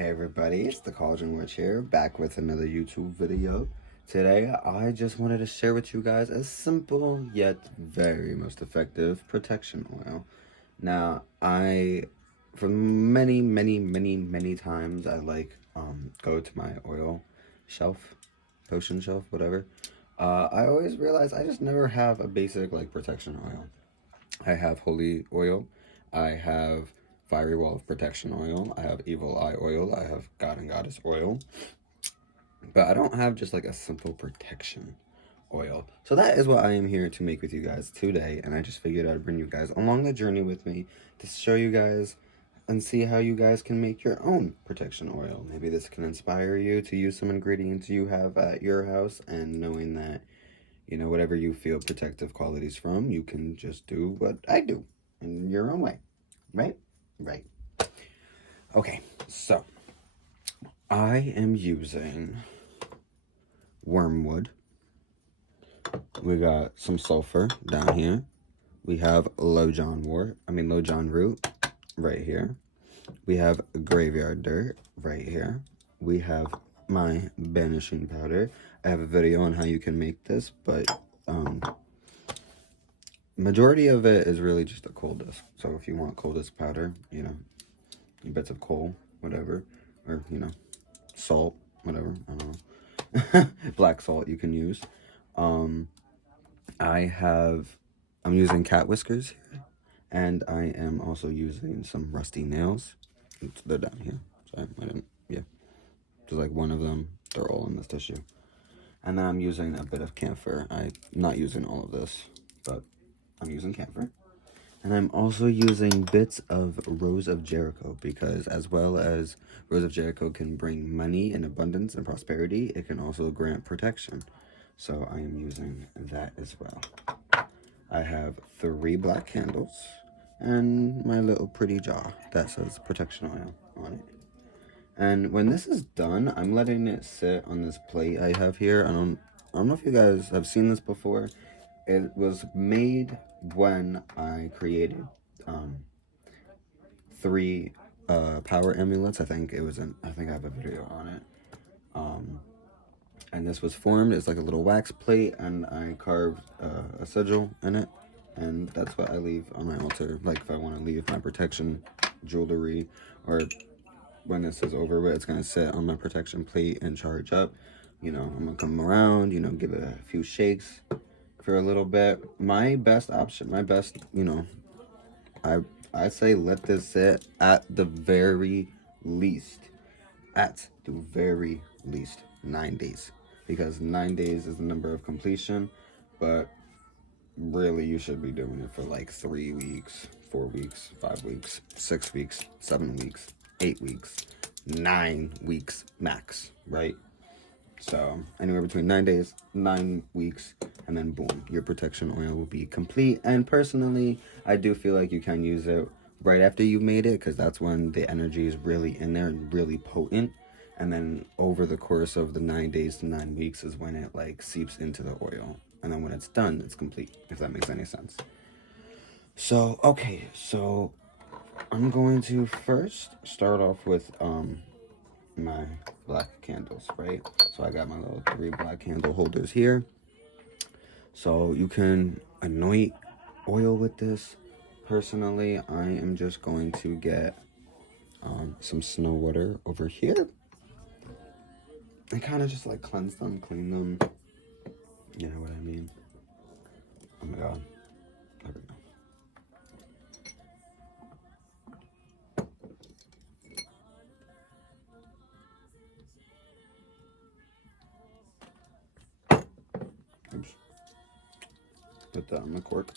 Hey everybody, it's the Cauldron Witch here, back with another YouTube video. Today, I just wanted to share with you guys a simple yet very most effective protection oil. Now, for many times, I go to my oil shelf, potion shelf, whatever. I always realize I just never have a basic protection oil. I have holy oil. I have fiery wall of protection oil. I have evil eye oil. I have god and goddess oil. But I don't have just a simple protection oil. So that is what I am here to make with you guys today. And I just figured I'd bring you guys along the journey with me to show you guys and see how you guys can make your own protection oil. Maybe this can inspire you to use some ingredients you have at your house, and knowing that whatever you feel protective qualities from, you can just do what I do in your own way. Right? Right. Okay, so I am using wormwood. We got some sulfur down here. We have Low John root right here. We have graveyard dirt right here. We have my banishing powder. I have a video on how you can make this, but majority of it is really just a coal disc. So if you want coal disc powder, bits of coal, whatever, or salt, whatever, I don't know. Black salt you can use. I'm using cat whiskers here, and I am also using some rusty nails. They're down here. Sorry, I didn't. Yeah, there's one of them. They're all in this tissue. And then I'm using a bit of camphor. I'm not using all of this, but I'm using camphor. And I'm also using bits of Rose of Jericho, because as well as Rose of Jericho can bring money and abundance and prosperity, it can also grant protection. So I am using that as well. I have 3 black candles and my little pretty jar that says protection oil on it. And when this is done, I'm letting it sit on this plate I have here. I don't know if you guys have seen this before. It was made when I created 3 power amulets. I think I have a video on it. And this was formed. It's like a little wax plate, and I carved a sigil in it. And that's what I leave on my altar. If I want to leave my protection jewelry, or when this is over with, it's going to sit on my protection plate and charge up. I'm going to come around, give it a few shakes for a little bit. My best option, I say let this sit at the very least 9 days, because 9 days is the number of completion. But really, you should be doing it for 3 weeks, 4 weeks, 5 weeks, 6 weeks, 7 weeks, 8 weeks, 9 weeks max, right? So anywhere between 9 days, 9 weeks, and then boom, your protection oil will be complete. And personally, I do feel like you can use it right after you made it, because that's when the energy is really in there and really potent. And then over the course of the 9 days to 9 weeks is when it seeps into the oil. And then when it's done, it's complete, if that makes any sense. So, okay, so I'm going to first start off with my black candles, right? So I got my little 3 black candle holders here. So you can anoint oil with this. Personally, I am just going to get some snow water over here and kind of just cleanse them, clean them. You know what I mean? Oh my god. There we go. Oops. Put that on the cork.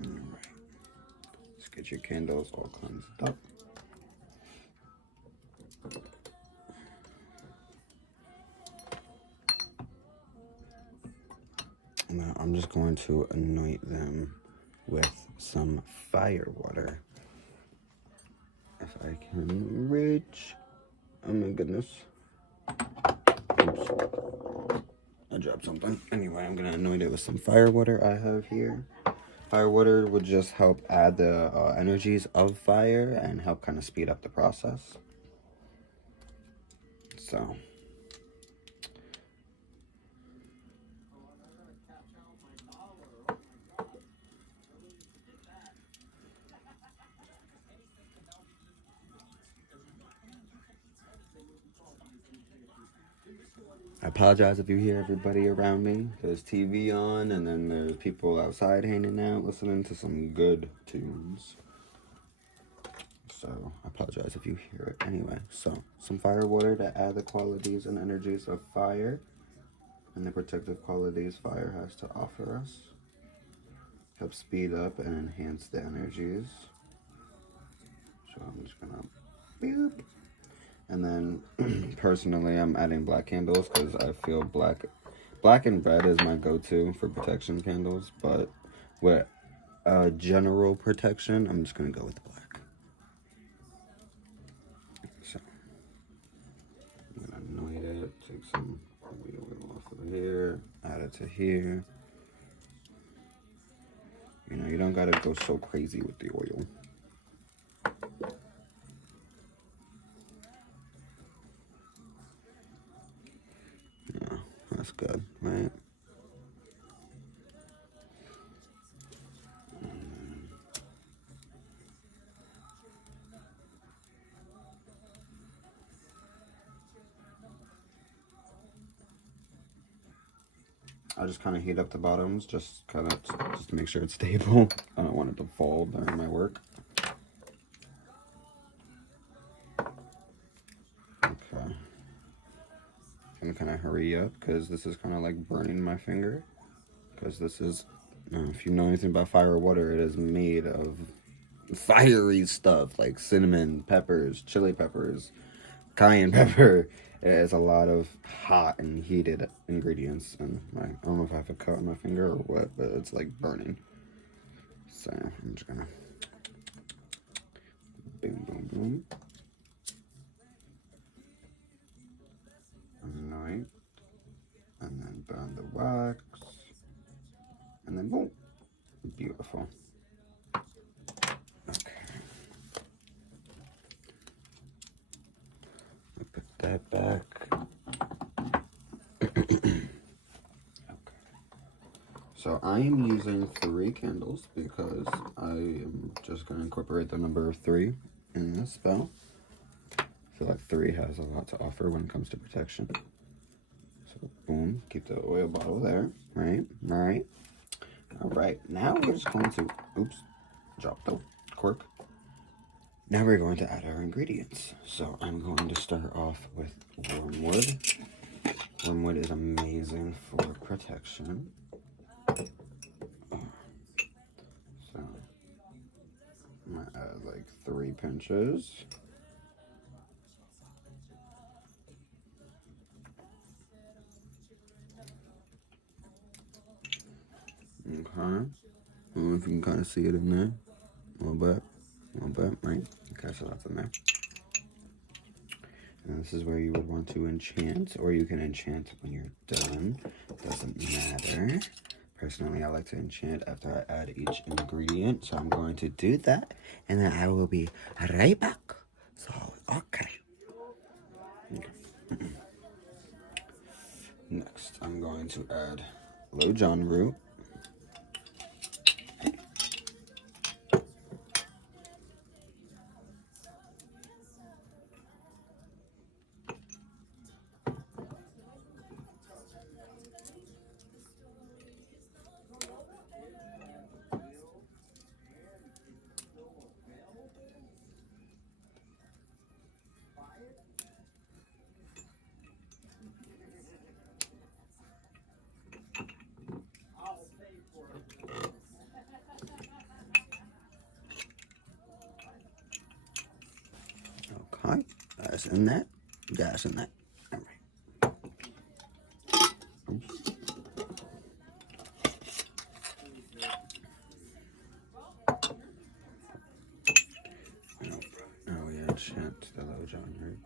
Alright. Let's get your candles all cleansed up. Now I'm just going to anoint them with some fire water, if I can reach. Oh my goodness. Oops. I dropped something. Anyway, I'm gonna anoint it with some fire water I have here. Fire water would just help add the energies of fire and help kind of speed up the process. So. I apologize if you hear everybody around me. There's TV on, and then there's people outside hanging out, listening to some good tunes. So, I apologize if you hear it. Anyway, so, some fire water to add the qualities and energies of fire, and the protective qualities fire has to offer us. Help speed up and enhance the energies. So, I'm just gonna boop. And then, personally, I'm adding black candles because I feel black and red is my go-to for protection candles. But with general protection, I'm just going to go with black. So, I'm going to anoint it, take some oil off of here, add it to here. You know, you don't got to go so crazy with the oil. Yeah, that's good, right? I just kind of heat up the bottoms, just to make sure it's stable. I don't want it to fall during my work. Okay. I'm gonna kind of hurry up because this is kind of like burning my finger. Because this is, if you know anything about fire or water, it is made of fiery stuff like cinnamon, peppers, chili peppers, cayenne pepper. It has a lot of hot and heated ingredients, and I don't know if I have a cut on my finger or what, but it's like burning. So I'm just gonna boom, boom, boom. Anoint, and then burn the wax, and then boom, beautiful. Okay. Put that back. So I am using 3 candles because I am just going to incorporate the number 3 in this spell. I feel like 3 has a lot to offer when it comes to protection. So boom, keep the oil bottle there, right? All right, now we're just going to, oops, drop the cork. Now we're going to add our ingredients. So I'm going to start off with wormwood. Wormwood is amazing for protection. So I'm gonna add like 3 pinches. Okay. I don't know if you can kind of see it in there. A little bit, right? Okay, so that's in there. And this is where you would want to enchant, or you can enchant when you're done. Doesn't matter. Personally, I like to enchant after I add each ingredient, so I'm going to do that, and then I will be right back. So, okay. Next, I'm going to add Low John root. Okay, that's in that. That's in that. All right. Oops. Oh yeah, chant the Little John Hurt.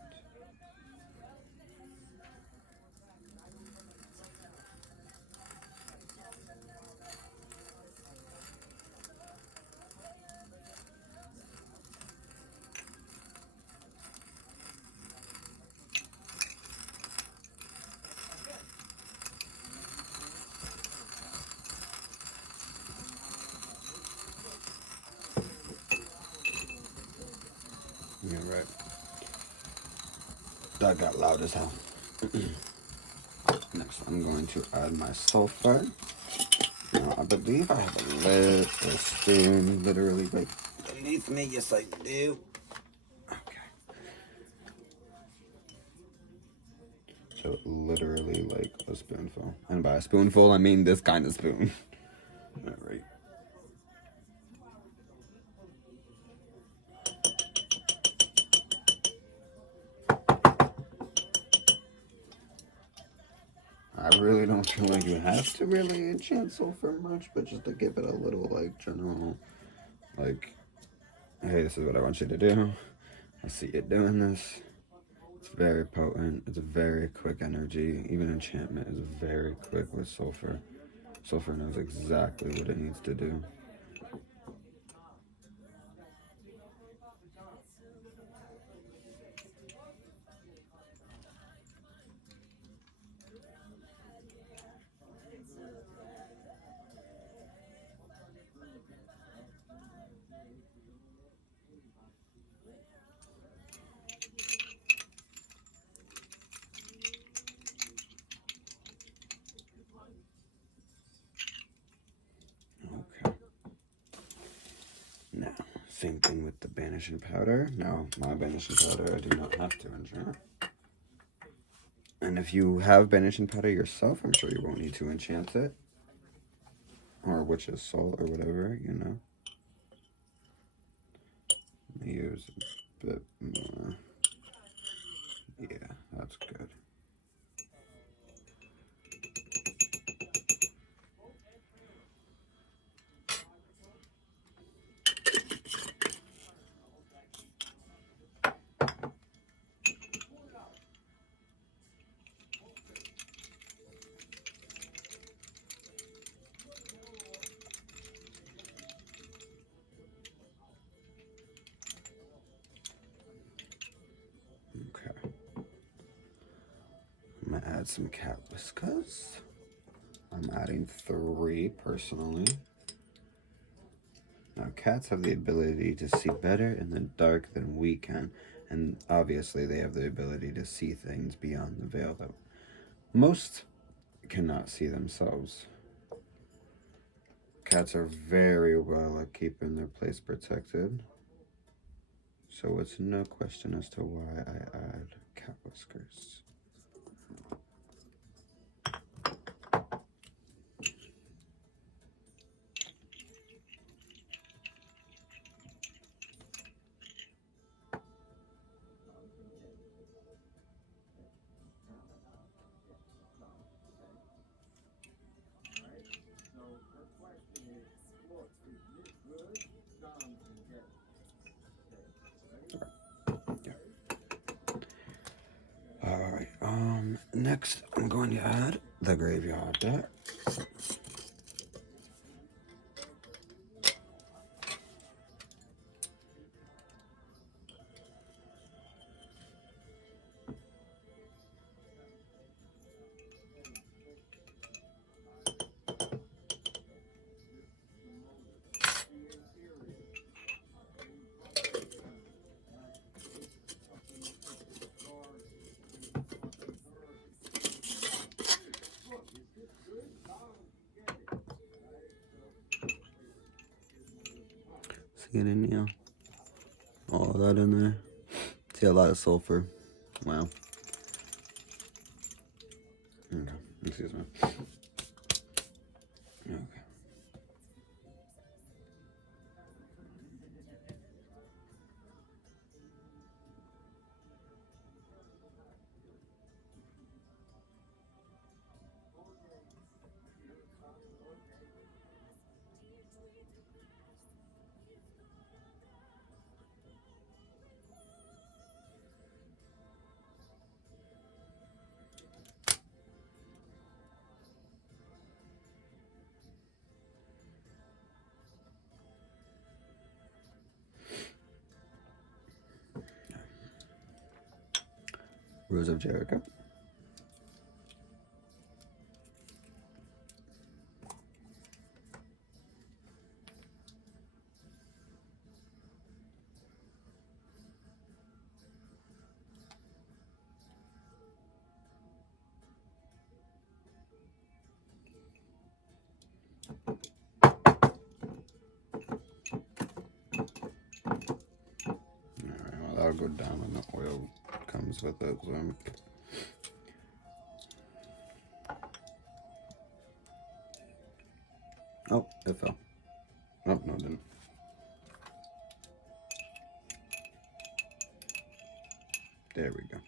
Yeah, right. That got loud as hell. Next, I'm going to add my sulfur. Now, I believe I have a lid or a spoon literally right beneath me. Yes, I do. Okay. So, literally like a spoonful. And by a spoonful, I mean this kind of spoon. All right. I really don't feel like you have to really enchant sulfur much, but just to give it a little, like, general, like, hey, this is what I want you to do. I see you doing this. It's very potent. It's a very quick energy. Even enchantment is very quick with sulfur. Sulfur knows exactly what it needs to do. Okay. Now, same thing with the banishing powder. Now, my banishing powder, I do not have to enchant. And if you have banishing powder yourself, I'm sure you won't need to enchant it. Or witch's salt or whatever, you know. Use a bit more. Yeah, that's good. Okay. I'm gonna add some cat whiskers. I'm adding 3 personally. Now, cats have the ability to see better in the dark than we can, and obviously they have the ability to see things beyond the veil that most cannot see themselves. Cats are very well at keeping their place protected, so it's no question as to why I add cat whiskers. Alright, next I'm going to add the graveyard deck. See it in there? All that in there. See a lot of sulfur. Wow. Okay, excuse me. Okay. Rose of Jericho. Alright, well, that'll go down when the oil comes with it. So. Oh, it fell. Oh, no, it didn't. There we go.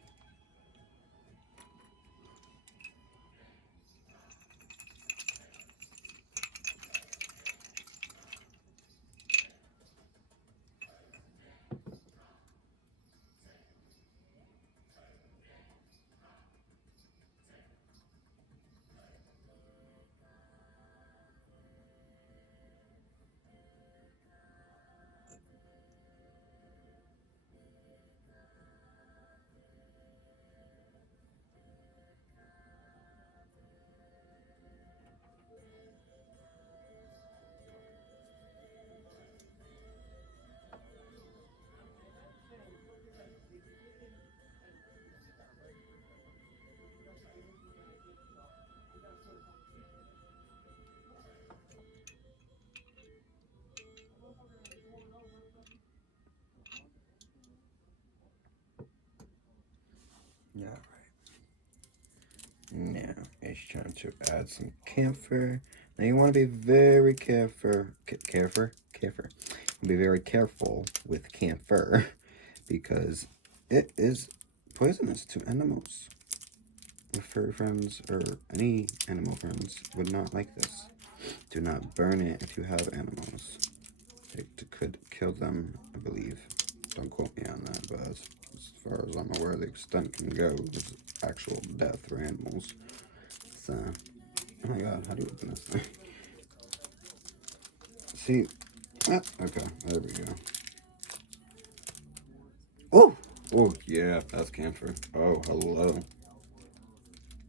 Yeah, right. Now it's time to add some camphor. Now you want to be very careful. Be very careful with camphor because it is poisonous to animals. Your furry friends or any animal friends would not like this. Do not burn it if you have animals. It could kill them, I believe. Don't quote me on that, but as far as I'm aware, the extent can go is actual death for animals. So, oh my god, how do you open this thing? See, okay, there we go. Oh, oh yeah, that's camphor. Oh, hello.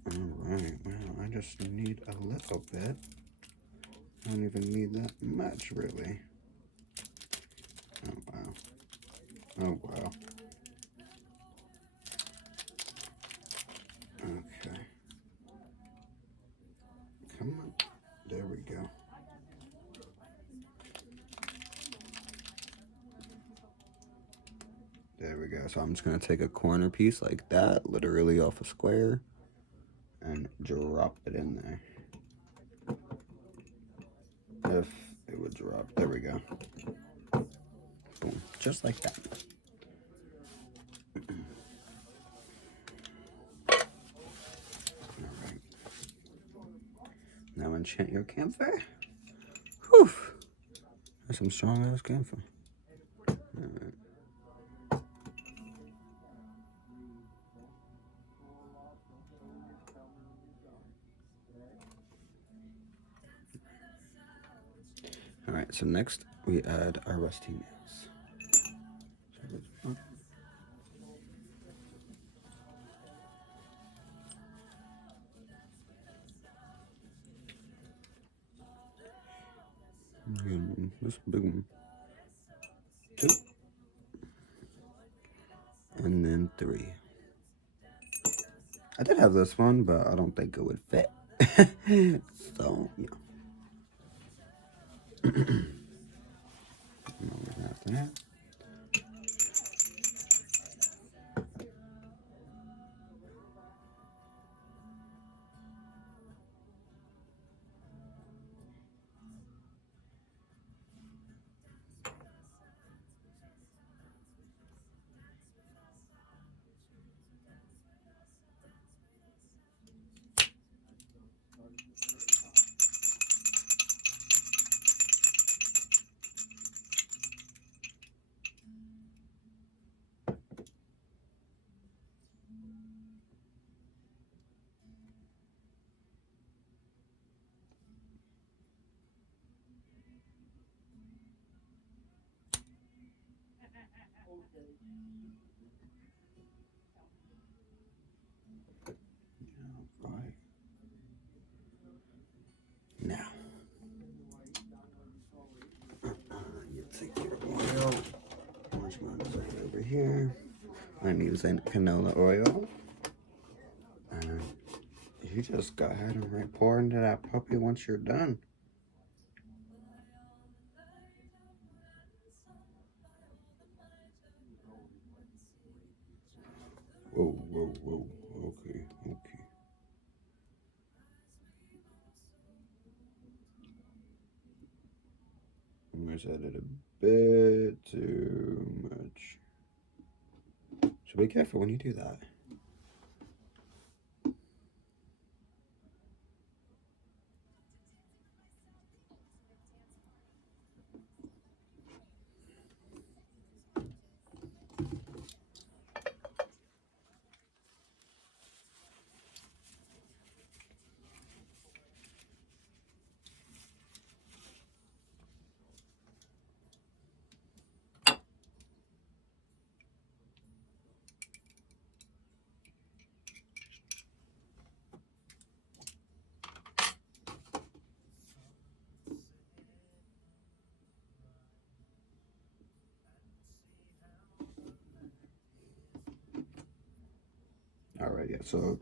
Alright, well, I just need a little bit. I don't even need that much, really. Oh, wow. Oh, wow. Okay. Come on. There we go. There we go. So I'm just going to take a corner piece like that, literally off a square, and drop it in there. If it would drop. There we go. Boom. Just like that. Alright. Now enchant your camphor. Whew. That's some strong ass camphor. Alright. Alright, so next we add our rusty nails. This big one. 2. And then 3. I did have this one, but I don't think it would fit. So, yeah. After that. Right. Now, you take your oil. Which one is right over here? I'm using canola oil. And you just go ahead and pour into that puppy once you're done. Whoa, whoa, whoa. Okay, okay. I might have added a bit too much. So be careful when you do that. Alright, yeah, so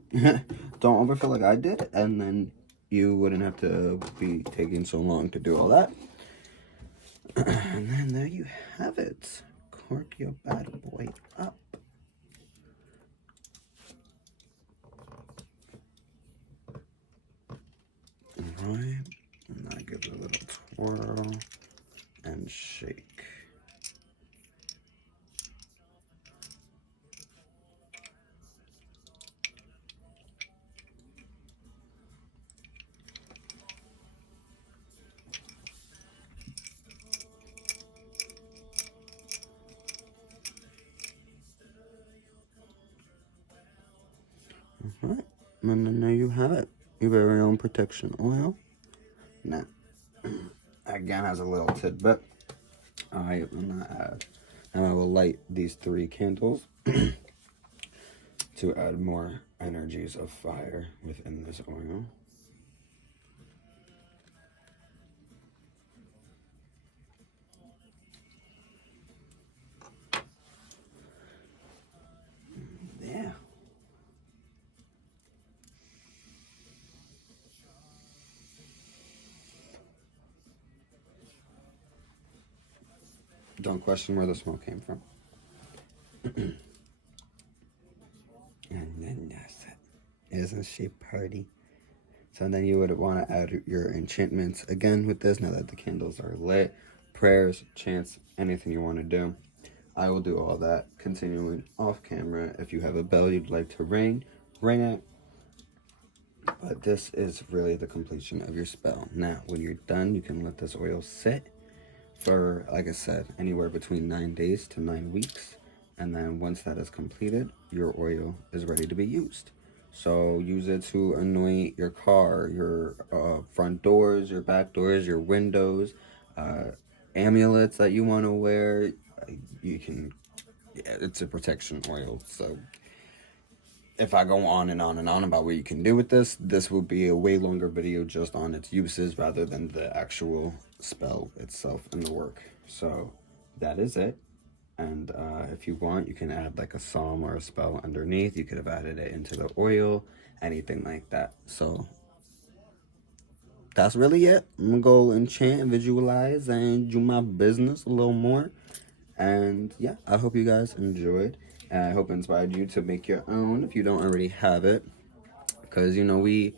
don't overfill like I did, and then you wouldn't have to be taking so long to do all that. And then there you have it. Cork your bad boy up. Alright, and now give it a little twirl and shake. Alright, and then there you have it. Your very own protection oil. Now, again, as a little tidbit, I am gonna add, and I will light these 3 candles to add more energies of fire within this oil. Yeah. Don't question where the smoke came from. And then that's it. Isn't she pretty? So then you would want to add your enchantments again with this now that the candles are lit. Prayers, chants, anything you want to do. I will do all that continuing off camera. If you have a bell you'd like to ring it. But this is really the completion of your spell. Now, when you're done, you can let this oil sit for, like I said, anywhere between 9 days to 9 weeks. And then once that is completed, your oil is ready to be used. So use it to anoint your car, your front doors, your back doors, your windows, amulets that you want to wear. You can, yeah, it's a protection oil. So if I go on and on and on about what you can do with this, this will be a way longer video just on its uses rather than the actual spell itself and the work. So that is it. And if you want, you can add like a psalm or a spell underneath. You could have added it into the oil, anything like that. So that's really it. I'm gonna go enchant, visualize, and do my business a little more. And yeah, I hope you guys enjoyed. And I hope it inspired you to make your own if you don't already have it. Because, a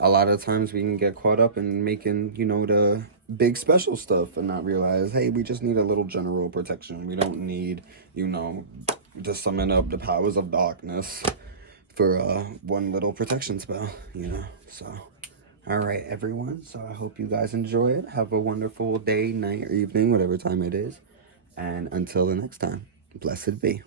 lot of times we can get caught up in making, the big special stuff and not realize, hey, we just need a little general protection. We don't need, to summon up the powers of darkness for one little protection spell, So, all right, everyone. So I hope you guys enjoy it. Have a wonderful day, night, or evening, whatever time it is. And until the next time, blessed be.